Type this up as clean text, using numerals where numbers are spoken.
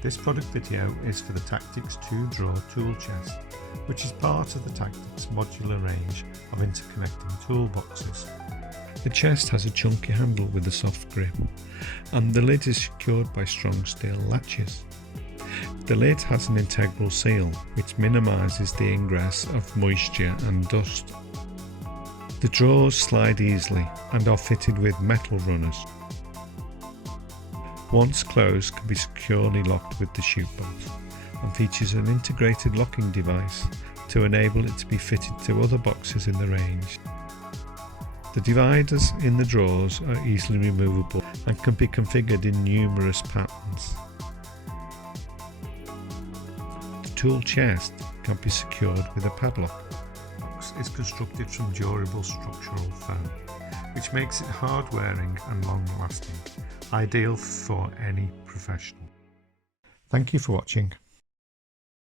This product video is for the Tactix 2-drawer tool chest, which is part of the Tactix modular range of interconnecting toolboxes. The chest has a chunky handle with a soft grip, and the lid is secured by strong steel latches. The lid has an integral seal, which minimises the ingress of moisture and dust. The drawers slide easily and are fitted with metal runners. Once closed, can be securely locked with the chute bolt, and features an integrated locking device to enable it to be fitted to other boxes in the range. The dividers in the drawers are easily removable and can be configured in numerous patterns. The tool chest can be secured with a padlock. The box is constructed from durable structural foam, which makes it hard wearing and long lasting, ideal for any professional. Thank you for watching.